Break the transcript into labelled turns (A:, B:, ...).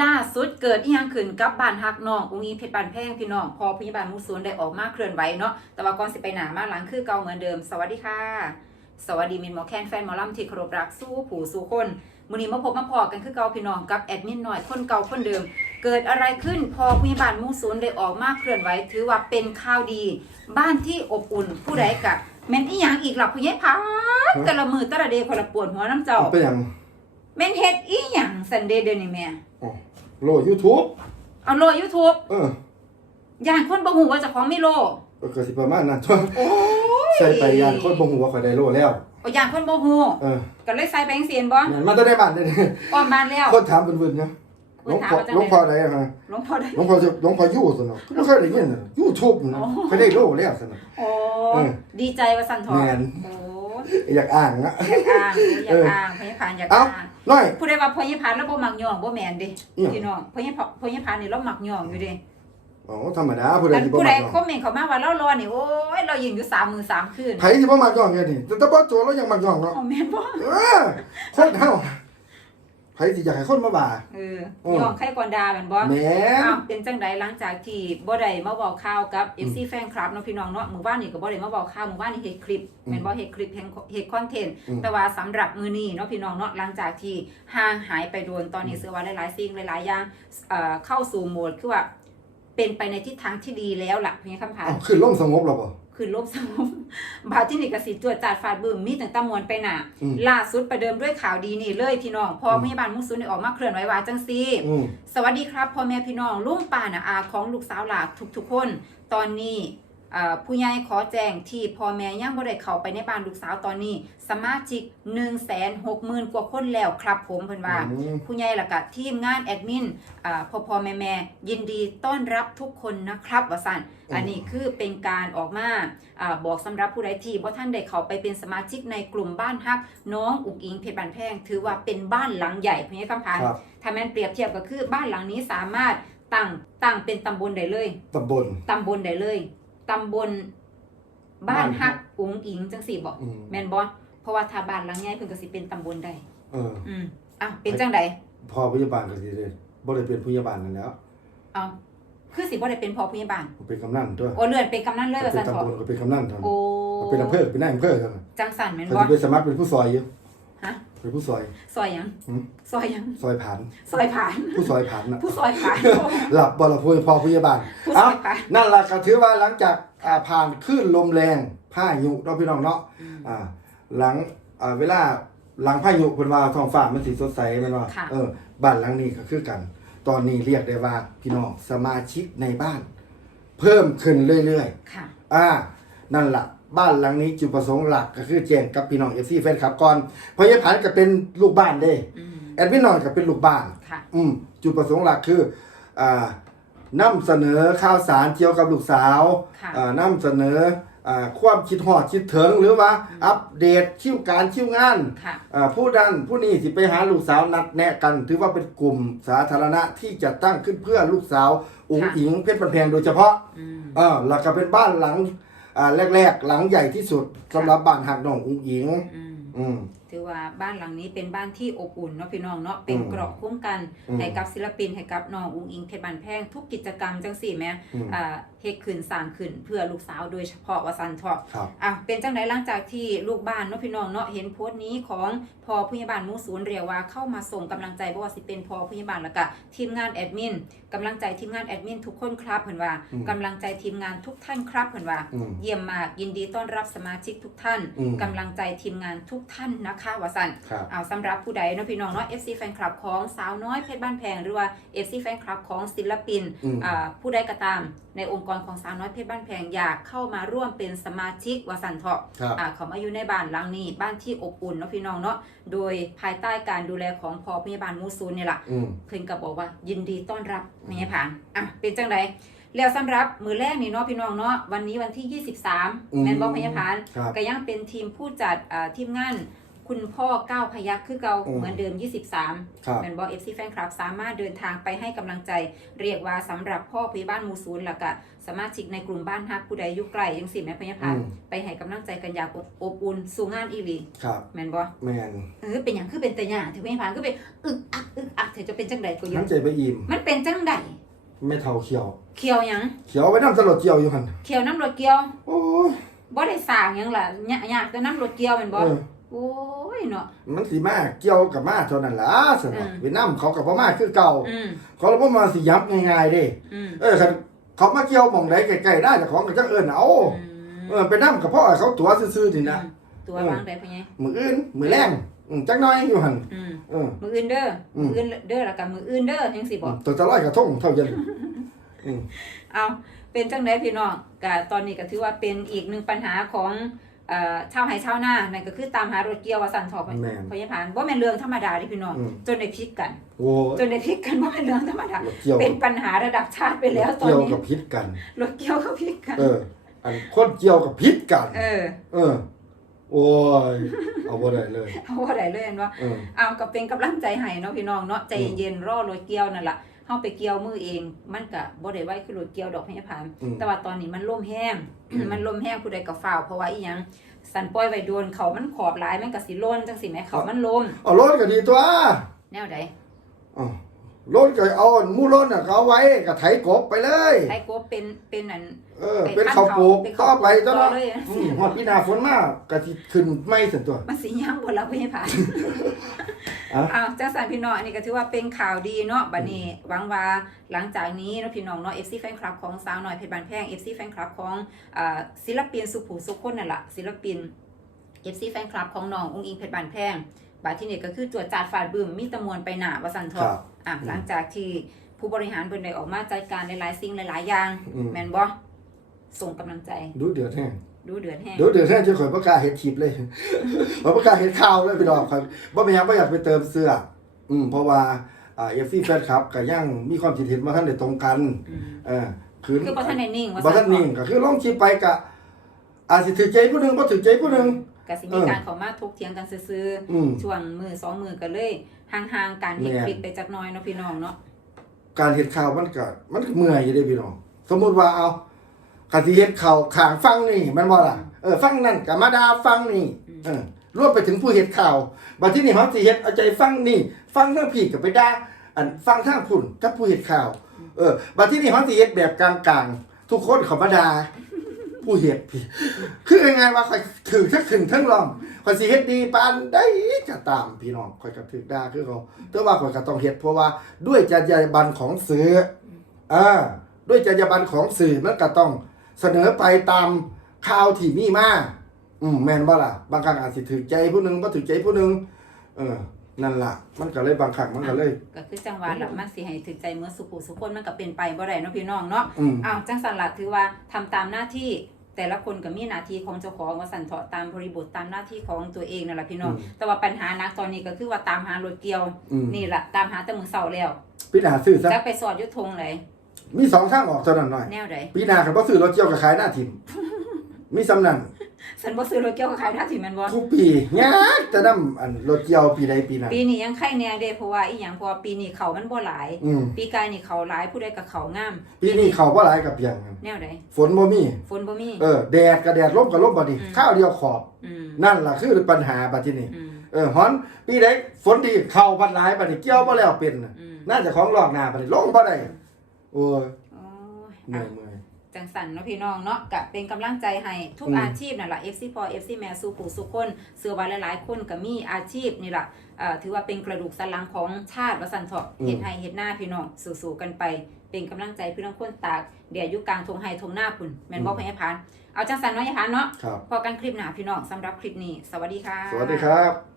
A: ล่าสุดเกิดอีหยังขึ้นกับบ้านฮักน้องอุ้งอิงเพชรบานแพงพี่น้อง พอพยาบาลมุกศูนย์ได้ออกมาเคลื่อนไหวเนาะแต่ว่าก่อนสิไปหนามาหลังคือเก่าเหมือนเดิม สวัสดีค่ะ สวัสดีมินหมอแคนแฟนหมอลำที่เคารพรักสู้ผู้สู้คนมื้อนี้มาพบมาพอกันคือเก่าพี่น้องกับแอดมินหน่อยคนเก่าคนเดิม เกิดอะไรขึ้นพอพยาบาลมุกศูนย์ได้ออกมาเคลื่อนไหวถือว่าเป็นข่าวดี บ้านที่อบอุ่นผู้ใดกะแม่นอีหยังอีกหลับผู้ใหญ่พัดแต่ละมือแต่ละเดย์คนละปวดหัวน้ำเจ้า
B: เอาไปอย่าง
A: แม่นเฮ็ดอีหยังสันเดย์เดือนนี้แม่
B: อ๋อโลยูทูบ
A: เอาโลยูทูบ
B: เออ
A: ย่านคนบ่ฮู้ว่าเจ้าของมีโล
B: ก็กสิประมาณนั้น
A: โอ้ย
B: ใส่ไปยานคนบ่ฮู้ว่าข่อยได้โลแล้ว
A: โอ้ย่านคนบ่ฮู้
B: เออ
A: ก็เลยใส่ไปจังซี่เห็นบ่
B: แม่นมาแตได้บ้านเด้นี่
A: อ้อมบ้านแล้ว
B: คนถามเพิ่นๆเนาะหลวงพ่อหลวงพ่อใดอะฮะ
A: หลวงพ่อได้
B: หลวงพ่อจะหลวงพ่ออยู่ซั่นเนาะก็บ่เคยได้ยินน่ะยูทูบนะ
A: อ๋อ
B: เคยได้โลแล้วซั่นน่ะ
A: โอ้
B: เออ
A: ดีใจว่าสั่นทอ
B: แม่น
A: โอ้
B: อยากอ่างนะ
A: อยากอ่างอยากอ่างพยาพานอยาก
B: เอ้า
A: อ่าง
B: น้อย
A: ผู้ใดว่าพยาพานแล้วบ่มักย่องบ่แม่นเด้
B: อิหยัง
A: พี่น้องพยาพพยาพานนี่เรามักย่องอยู่เด้
B: อ๋อธรรมดาผู้ใด
A: อัน
B: สิบ่
A: ผู้ใด
B: มัก
A: คอมเมนต์เข้ามาว่าเรารอนี่โอ้ยเรายิงอยู่3มื้อ3คืน
B: ไผสิบ่มักย่องเนี่ยนี่แต่แต่บ่โจรแล้วยังมักย่องเนาะ
A: อ๋อแม่นบ่
B: เออคนเฮา ไผสิอยากให้คนมาบ่า
A: เออ
B: อืม
A: ย่องใครก่อนด่าแม่นบ่
B: แหม่น
A: อ้าวเป็นจังใดหลังจากที่บ่ได้มาเว้าข่าวกับ FC แฟนคลับเนาะพี่น้องเนาะมื้อวานนี่ก็บ่ได้มาเว้าข่าวมื้อวานนี่เฮ็ดคลิป
B: อืม
A: แม่นบ่เฮ็ดคลิปเฮ็ดเฮ็ดคอนเทนต์
B: อืม
A: แต่ว่าสำหรับมื้อนี้เนาะพี่น้องเนาะหลังจากที่ห่างหายไปโดนตอนนี้เชื่อว่าหลายๆสิ่งหลายๆอย่างเอ่อเข้าสู่โหมดคือว่าเป็นไปในทิศทางที่ดีแล้วล่ะเพียงคำถาม
B: เอ้าขึ้นลงสงบแล้วบ่
A: คือลบสงบบาดที่นี่กสิจวดจาดฟาดบึ้มมีตั้งแตามวลไปหน่ะ
B: อืม
A: ล่าสุดประเดิมด้วยข่าวดีนี่เลยพี่น้องพอพยาบาลมุกซุนได้ออกมาเคลื่อนไหวว่าจังซี่
B: อืม
A: สวัสดีครับพ่อแม่พี่น้องลุงป้านะอาของลูกสาวหลากทุกๆคน ตอนนี้เอ่อ ผู้ใหญ่ขอแจ้งที่พ่อแม่ยังบ่ได้เข้าไปในบ้านลูกสาวตอนนี้ สมาชิก1 6 0 0 0 0กว่าคนแล้วครับผมเพิ่นว่า
B: อืม
A: ผู้ใหญ่และก็ทีมงานแอดมินอ่าพ่อพ่อแม่แม่ยินดีต้อนรับทุกคนนะครับว่าสั่น
B: อืม
A: อันนี้คือเป็นการออกมาอาบอกสำหรับผู้ใดที่บ่ท่านได้เข้าไปเป็นสมาชิกในกลุ่มบ้านฮัก น้องอุกอิงเพชรบานแพง ถือว่าเป็นบ้านหลังใหญ่พี่คำพาน
B: ครับ
A: ถ้าแม่นเปรียบเทียบก็คือบ้านหลังนี้สามารถตั้งตั้งเป็นตำบลได้เลย
B: ตำบล
A: ตำบลได้เลย ตำบลบ้านฮักอุงอิงจังสี่บอก
B: อืม
A: แม่นบ่เพราะว่าถ้าบ้านหลังใหญ่เพิ่นก็สิเป็นตำบลได้
B: เออ
A: อืมอะเป็นจังใด
B: พอพยาบาลก็สิได้บ่ได้เป็นพยาบาลนั่นแหล้ว
A: เอาคือสิบ่ได้เป็นพอพยาบาล
B: เป็นกำนันด้วย
A: โอเลื่อนเป็นกำนันเลย
B: เป็
A: ว่าซั่น
B: น
A: เถอะ
B: ตำบลก็เป็นกำนันเท่านั้น
A: โอ้
B: เป็นอำเภอเป็นนายอำเภอเท่านั้น
A: จังสันแม่น
B: เขา
A: บ่
B: สิไปสมัครเป็นผู้ซอยอยู่
A: ฮะ
B: เป็นผู้ซอย
A: ซอยหยัง
B: หืม
A: ซอยหยัง
B: ซอยผ่าน
A: ซอยผ่าน
B: ผู้ซอยผ่านน่ะ
A: ผู้ซอยผ่าน
B: หลับบ่ละพูพอพยาบาล
A: ผู้ซ
B: เอ้า
A: อยผ่าน
B: นั่นล่ะก็ถือว่าหลังจากอ่าผ่านคลื่นลมแรงพายุเนาะพี่น้องเนาะ
A: อืม
B: อ่าหลังอ่าเวลาหลังพายุเพิ่นว่าท้องฟ้ามันสิสดใสแม่นว่า
A: ค่ะ
B: เออบ้านหลังนี้ก็คือกัน ตอนนี้เรียกได้ว่าพี่น้องสมาชิกในบ้าน เพิ่มขึ้นเรื่อยๆ
A: ค่ะ
B: อ่า นั่นละ บ้านหลังนี้จุดประสงค์หลักก็คือแจ้งกับพี่น้องเอฟซีแฟนคลับก่อนเพราะยายผันก็เป็นลูกบ้านเด้
A: อืม
B: แอดมินหน่อยก็เป็นลูกบ้าน
A: ค่ะ
B: อืมจุดประสงค์หลักคืออ่านำเสนอข่าวสารเกี่ยวกับลูกสาว
A: ค่ะ
B: อ่านำเสนออ่าความคิดหอดคิดถึงหรือว่าอัปเดตคิวการคิวงาน
A: ค่ะ
B: อ่าผู้ดันผู้นี้สิไปหาลูกสาวนัดแนะกัน ถือว่าเป็นกลุ่มสาธารณะที่จะตั้งขึ้นเพื่อลูกสาวอุ๋ง
A: ค่ะ
B: อิงเพชรบันแพงโดยเฉพาะ
A: อืม
B: เออแล้วก็เป็นบ้านหลัง อ่าแรกๆ หลังใหญ่ที่สุดสำหรับบ้านหักน้องอุ้งอิง
A: อืม
B: อืม
A: ถือว่าบ้านหลังนี้เป็นบ้านที่อบอุ่นเนาะพี่น้องเนาะเป็น
B: อืม
A: เกราะคุ้มกัน
B: อืม
A: ให้กับศิลปินให้กับน้องอุ้งอิงเพชรบานแพงทุกกิจกรรมจังสี่แม่
B: อืม
A: อ่า เฮ็ดขึ้นสร้างขึ้นเพื่อลูกสาวโดยเฉพาะว่าซันทอะ
B: ครับ
A: อะเป็นจังไดหลังจากที่ลูกบ้านเนาะพี่น้องเนาะเห็นโพสต์นี้ของพอผู้ใหญ่บ้านหมู่ศูนย์เรียกว่าเข้ามาส่งกำลังใจบ่ว่าสิเป็นพอผู้ใหญ่บ้านแล้วก็ทีมงานแอดมินกำลังใจทีมงานแอดมินทุกคนครับเพิ่นว่า
B: อืม
A: กำลังใจทีมงานทุกท่านครับเพิ่นว่า
B: อืม
A: เยี่ยมมากยินดีต้อนรับสมาชิกทุกท่าน
B: อืม
A: กำลังใจทีมงานทุกท่านนะคะว่าซั่น
B: ครับ
A: เอาสำหรับผู้ใดเนาะพี่น้องเนาะ FC แฟนคลับของสาวน้อยเพชรบ้านแพงหรือว่า FC แฟนคลับของศิลปิน
B: อืม
A: อ่าผู้ใดก็ตามในองค์กรของสาวน้อยเพชรบ้านแพงอยากเข้ามาร่วมเป็นสมาชิกวสันเถาะ
B: ครับ
A: อ่าเขามาอยู่ในบ้านหลังนี้ บ้านที่อบอุ่นเนาะพี่น้องเนาะโดยภายใต้การดูแลของพอพยาบาลมูซูนเนี่ยแหละ
B: อืม
A: เพิ่นก็บอกว่ายินดีต้อนรับแม่ผางอะเป็นจังไดแล้วสำหรับมือแรกนี่เนาะพี่น้องเนาะวันนี้วันที่ 23
B: อืม
A: แม่นบ่พยาผาน
B: ครับ
A: ก็ยังเป็นทีมผู้จัดอ่าทีมงาน คุณคุณพ่อก้าวพยักคือเก่า
B: อืม
A: เหมือนเดิม23
B: ครับ
A: แมนบอเอฟซีแฟนคลับ สามารถเดินทางไปให้กำลังใจเรียกว่าสำหรับพ่อพยาบ้านหมูศูนย์แล้วก็สมาชิกในกลุ่มบ้านฮักผู้ใดอยุคไกลยังสิแม่พญาพาน
B: อืม
A: ไปให้กำลังใจกันอย่างอบอบอุ่นสู่งานอีหลี
B: ครับ
A: แมนบอ
B: แมน
A: เออเป็นอย่างคือเป็นแต่หยาถือพญาพานก็เป็นอึกอักอึกอักเธอจะเป็นจังใดก็อ
B: น้ำ
A: ยู่
B: ใจไปอิ่ม
A: มันเป็นจังใด
B: ไม่เท่าเขียว
A: เคียวหยัง
B: เขียวไว้น้ำสลดเจียวอยู่หัน
A: เคียวน้ำรถเกียว
B: โอ้ย
A: บ่ได้สร้างหยังล่ะยะยากแต่น้ำรถเกียวแม่นบ่
B: เออ
A: โอ้ ยเนาะ
B: มันสีมาเกี่ยวกับมาเท่านั้นล่ะสน
A: อื
B: อ
A: ม
B: เวียดนามเขากับพม่าคือเก่า
A: อืม
B: เขาเราบ่มาสิยับง่ายๆเด้
A: อืม
B: เออคันเขามาเกี่ยวหม่องใดใกล้ๆได้แต่ของก็จังเอิ้นเอา
A: อืม
B: เออไปนำกับพ่อเขาตัวซื่อๆนี่นะ
A: ตัววางได้พะไง
B: มื้ออื่นมื้อแรงอืมจักหน้อยอยู่หั่น
A: อืม
B: เออ
A: มืออื่นเด้ออ
B: ม
A: มืออื่นเด้อแล้วก็มืออื่นเด้อจังสิบ่
B: ตัวจะร้อยกระทงเท่าเย็นอืม
A: เอาเป็นจังได๋พี่น้องก็ตอนนี้ก็ถือว่าเป็นอีกหนึ่งปัญหาของเอ่อ ชาวไร่ชาวนานั่นก็คือตามหารถเกี่ยวว่าสั่นทอพ
B: แม่น
A: พยาพานบ่แม่นเรื่องธรรมดาเด้พี่น้อง
B: อืม
A: จนได้พลิกกัน
B: โว้ย
A: จนได้พลิกกันบ่แม่นเรื่องธรรมดา
B: รถเกี่ยว
A: เป็นปัญหาระดับชาติไปแล้วตอน
B: เกี่ยว
A: นี้
B: กับพิษกัน
A: รถเกี่ยวก็พลิกกัน
B: เออ อันคนเกี่ยวกับพิษกัน
A: เออ
B: เออ โอ้ย เอาบ่ได้เลย
A: เอาว่าได้เลยเห็นบ่
B: เออ
A: เอาก็เป็นกำลังใจให้เนาะพี่น้องเนาะใจเย็นๆรอรถเกี่ยวนั่นล่ะ เฮาไปเกี่ยวมือเอง มันก็บ่ได้ไว้คือรถเกี่ยวดอกพญาพาน
B: อืม
A: แต่ว่าตอนนี้มันล่มแห้ง
B: อืม
A: มันล่มแห้งผู้ใดก็ฝ้าวเพราะว่าอีหยังสันปล่อยไว้โดนเขามันขอบหลายมันก็สิล่นจังสิแหมเขามันล่ม
B: เอารถก็ดีตัว
A: แนวใด
B: อ๋อ รถก็เอาหมู่รถน่ะก็เอาไว้ก็ไถกบไปเลย
A: ไอ้กบเป็นเป็นอัน
B: เออ เป็นข้าวปลูก
A: เป็น
B: ก็
A: ข้าวปลูก
B: ไปตัว
A: ต่อ
B: เนาะ
A: เลย
B: อืมฮอดพี่นาฝนมากก็สิขึ้นไม่ถึงตัว
A: มันสิยังบ่ละพญาพาน
B: อะ
A: อ้าวจังสันพี่น้องอันนี้ก็ถือว่าเป็นข่าวดีเนาะบัดนี้หวังว่าหลังจากนี้เนาะพี่น้องเนาะ FC แฟนคลับของสาวน้อยเพชรบานแพง FC แฟนคลับของอ่าศิลปินสุภูสุคนนั่นล่ะศิลปิน FC แฟนคลับของน้องอุ้งอิงเพชรบานแพงบาดที่นี่ก็คือจวดจาดฟาดบึมมีแตะมวนไปหนาว่าสันท
B: ค
A: อ
B: รับ
A: อะหลังจากที่ผู้บริหารเพิ่นได้ออกมาจัดการหลายๆสิ่งหลายๆอย่าง
B: อืม
A: แม่นบ่ส่งกำลังใจ
B: ดูเดือดแห้ง
A: ดูเดือดแห้ง
B: ดูเดือดแห้งจะข่อยประกล้าศเฮ็ดคลิปเลย ข่อยประกล้าศเฮ็ดข่าวเลยพี่น้องครับบ่เป็นหยังบ่อยากไปเติมเสื้อ อืมเพราะว่าอ่า FC แฟนคลับก็ยังมีความคิดเห็นบ่ทันได้ตรงกัน
A: อืม
B: เออคือ
A: คือบ่ทันได้นิ่งว่า
B: บ่
A: ซั่
B: ทันนิ่งก็คือลงคลิปไปก็อาจสิถือใจผู้หนึงบ่ถือใจผู้หนึง
A: ก็สิมีการเข้ามาถกเถียงกันซื่อๆ
B: อืม
A: ช่วงมือสองมือก็เลยห่างๆการเห็น
B: แม่น
A: คลิปไปจักหน้อยเนาะพี่น้องเนาะ
B: การเฮ็ดข่าวมันก็มันก็เมื่อยอยู่เด้พี่น้อง สมมุติว่าเอากสิเฮ็ดข่าวข้างฟังนี่แมันบ่ล่ะเออฟังนั่นก็มาด่าฟังนี่เออรวมไปถึงผู้เฮ็ดข่าวบัดที่นี่เฮาสิเฮ็ดเอาใจฟังนี่ ฟังทางพี่ก็ไปด่าอันฟังทางพุ่นกับผู้เฮ็ดข่าว เออบัดที่นี่เฮาสิเฮ็ดแบบกลางๆ ทุกคนเขามาด่า ผู้เฮ็ดพี่ คือยังไงว่าข่อยถึงทั้งถึงทั้งรองข่อยสิเฮ็ดดีปานใดก็ตามพี่น้องข่อยก็ถึกด่าคือเขาแต่ว่าข่อยก็ต้องเฮ็ดเพราะว่าด้วยจรรยาบรรณของสื่ออ่าด้วยจรรยาบรรณของสื่อมันก็ต้องเสนอไปตามข่าวที่มีมาอืมแม่นบ่ล่ะ บางครั้งอาจสิถึกใจผู้หนึงบ่ถึกใจผู้หนึงเออ นั่นล่ะ มันก็เลยบางครั้งมันก็เลย
A: ก็คือจังหวะละมันสิให้ถึกใจเมื่อสุขุสุคนมันก็เป็นไปบ่ได้เนาะพี่น้องเนาะ
B: อืม
A: อ้าวจังสันละถือว่าทำตามหน้าที่ แต่ละคนก็มีหน้าที่ของเจ้าของว่าสันเถาะตามบริบทตามหน้าที่ของตัวเองนั่นแหละพี่น้อง
B: อืม
A: แต่ว่าปัญหานักตอนนี้ก็คือว่าตามหารถเกี่ยว
B: อืม
A: นี่แหละตามหาแต่มือเสาแล้ว
B: พี่นาซื้อซะ
A: จักไปสอดอยุทธงเลย
B: มีสองทางออกเท่านั้นหน่อย
A: แนวใด
B: พี่นาคันบ่ซื้อรถเกี่ยวกับขายหน้าถิ่มมีสำนัน
A: ฉันบ่ซื้อรถเกี่ยวกับใครท่าสิแม่นบ่
B: ทุกปียากจะนำอันรถเกี่ยวปีใดปีนั้น
A: ปีนี้ยังไข่แน่เด้เพราะว่าอีหยังเพราะว่าปีนี้เขามันบ่หลาย
B: อืม
A: ปีกายนี่เขาหลายผู้ใดก็เขางาม
B: ปีนี้เขาบ่หลายกับเพียง
A: แนวใด
B: ฝนบ่มี
A: ฝนบ่มี
B: เออแดดก็แดดลมก็ลมบ่ดี
A: อืม
B: ข้าวเดียวขอบ
A: อืม
B: นั่นล่ะคือปัญหาบัดที่นี่
A: อืม
B: เออฮอนปีใดฝนดีเข้าบัดหลายบัดนี้เกี่ยวบ่แล้วเป็นน่ะ
A: อืม
B: น่าจะของหลอกหน้าบัดนี้ลงบ่ได้โอ้ย
A: โอ้ย
B: เมื่
A: อะ
B: อยเมื่อย
A: จังสันเนาะพี่น้องเนาะกะเป็นกำลังใจให้ทุก
B: อืม
A: อาชีพนั่นแหละ FC พอ FC แม่สู่ผู้สุคนเสือว่าหลายๆคนก็มีอาชีพนี่แหละเอ่อถือว่าเป็นกระดูกสันหลังของชาติวสันเถาะเฮ็ดให้เฮ็ดหน้าพี่น้องสู้ๆกันไปเป็นกำลังใจพี่น้องคนตากเดี๋ยวอยู่กลางทงไห้ทงหน้าพุ่นแม่นบ่พ่อใหญ่พานเอาจังสันเนาะยายพานเนาะ
B: ครับ
A: พอกันคลิปหน้าพี่น้องสำหรับคลิปนี้ สวัสดีค่ะ
B: สวัสดีครับ